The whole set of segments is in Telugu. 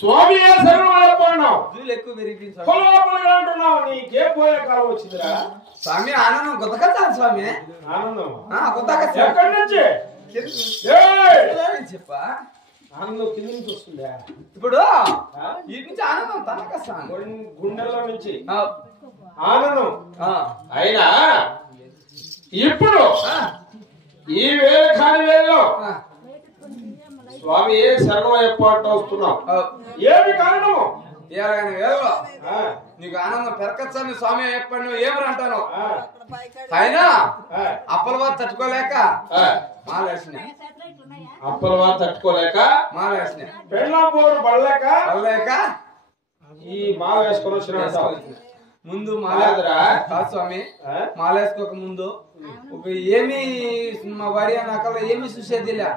స్వామి నీకే పోయే కాలం వచ్చిందిరా స్వామి ఆనందం కొత్త కదా స్వామి ఆనందం కొత్త ఎక్కడి నుంచి చెప్పా ఆనందం కింద నుంచి వస్తుందా ఇప్పుడు ఈ నుంచి ఆనందం తనక గుండెల్లో నుంచి ఆనందం అయినా ఇప్పుడు ఈ వేళ కాని వేళలో స్వామి ఏ శరణమయ్యప్ప వస్తున్నావు ఏమి కారణము ఏలాగని వేళలో నీకు ఆనందం పెరకచ్చని స్వామి అయ్యప్ప నువ్వు ఏమని అంటాను అయినా అప్పలవారు తట్టుకోలేక మాలేసిన అప్పలవారు తట్టుకోలేక మాలేసిన పెళ్ళాంపోరు పడలేక ఈ మాల వేసుకొని వచ్చిన ముందు మాలేదురా కాదు స్వామి మాలేసుకోక ముందు ఒక ఏమి మా భార్య నాకల్లా ఏమి చూసేదిలే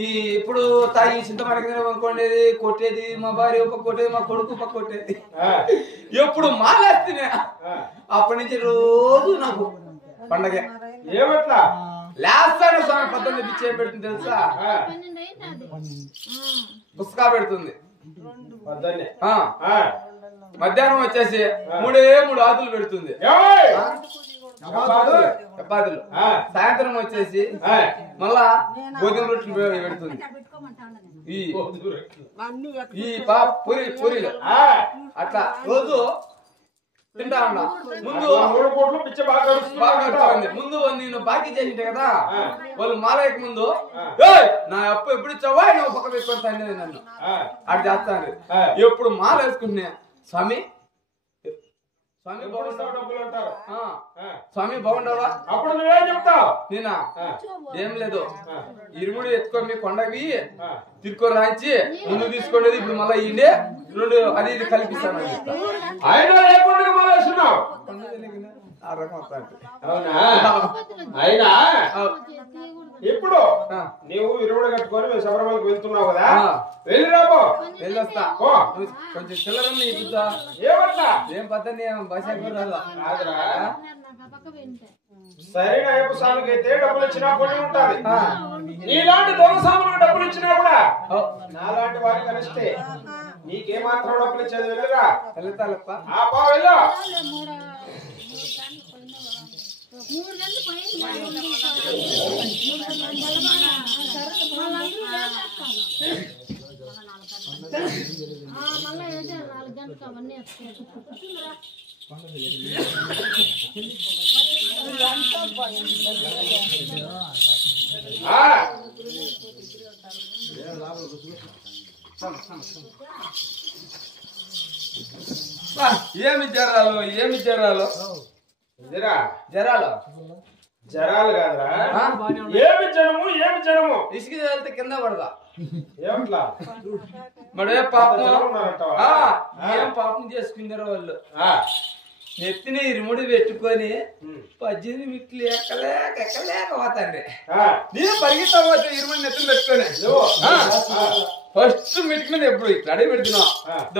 ఈ ఇప్పుడు తాగి చింతమనకి అనుకోండేది కొట్టేది మా భార్య ఒక కొట్టేది మా కొడుకు పక్క కొట్టేది ఎప్పుడు మాలేస్తేనే అప్పటి నుంచి రోజు నాకు పండగ ఏమట్లా లేస్తాను స్వామి 18 పిచ్చే పెడుతుంది తెలుసా పుస్తకా పెడుతుంది మధ్యాహ్నం వచ్చేసి 3 ఆతులు పెడుతుంది చపాతీలు సాయంత్రం వచ్చేసి మళ్ళా గోధుమ రొట్టెలు పెడుతుంది ఈ పూరీలు అట్లా రోజు తింటా ఉన్నా ముందు ముందు నేను బాకీ చేసింటే కదా వాళ్ళు మాలయ్యకు ముందు నా అప్పు ఎప్పుడు ఇచ్చావా నువ్వు పక్క పెట్టుకుంటాను నన్ను అటు చేస్తాను ఎప్పుడు మాల వేసుకుంటున్నా స్వామి స్వామి డబ్బులు అంటారు స్వామి బాగుండవా అప్పుడు నువ్వేం చెప్తావు నేనా ఏం లేదు ఇరుముడు ఎత్తుకొని కొండవి తిరుక్కొని రాయించి ముందు తీసుకోండి ఇప్పుడు మళ్ళా ఇయ్యండి 2 అది ఇది కల్పిస్తాను అయినా లేకుండా మళ్ళీ వేస్తున్నావు అయినా ఇప్పుడు నీవు ఇరుముడు కట్టుకొని శబరిమలకి వెళ్తున్నావు కదా వెళ్ళి రాబో వెళ్ళొస్తా కొంచెం చిల్లరని ఇప్పుతా ఏమన్నా ఏం పద్ధతి భాష సరైన అయ్యప్ప స్వామికి అయితే డబ్బులు ఇచ్చినా కొన్ని ఉంటది నీలాంటి దొంగ స్వాములకు డబ్బులు ఇచ్చినా కూడా నాలాంటి వారికి కలిస్తే నీకేమాత్రం డబ్బులు ఇచ్చేది వెళ్ళరా వెళ్తాలప్ప వెళ్ళు ఏమి జరాలు జరాలు కాదురా ఏమి జనము ఇసుక వెళ్తే కింద పడదా ఏమిట్లా మడే పాపం ఏం పాపం చేసుకున్నారో వాళ్ళు నెత్తిని ఇరుముడి పెట్టుకొని 18 మిట్లు ఎక్కలేక పోతాండి నేను పరిగెత్తా ఇరుముడి నెత్తిని పెట్టుకొని ఫస్ట్ మెట్టుకుని ఎప్పుడు ఇక్కడ అడిగి పెడుతున్నా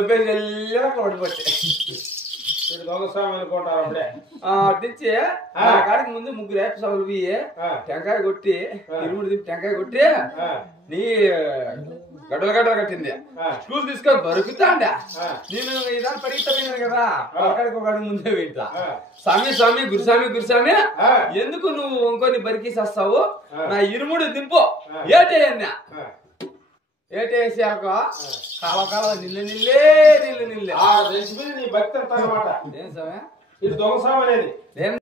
70 పడిపోతే దొంగస్వామి అనుకుంటారు అప్పుడే అట్టించి కాడికి ముందు 3 ఏప స్వాములు పోయి టెంకాయ కొట్టి ఇరుముడి టెంకాయ కొట్టి నీ గడ్డలు గడ్డలు కట్టింది స్కూల్ తీసుకొని బరుకుతాండా నేను ఇదాన్ని పరిగెత్తలేను కదా అక్కడికి ఒక అడుగు ముందే వింటా స్వామి స్వామి గురుస్వామి గురుస్వామి ఎందుకు నువ్వు ఇంకొని బరికేసేస్తావు నా ఇరుముడు దింపు ఏటేయన్నా ఏటేసి కాల కాల నిల్లు నిల్లే నిల్లు నిల్లే నీ భక్తి అంతా అన్నమాట ఏం స్వామి ఇది దొంగ సామి అనేది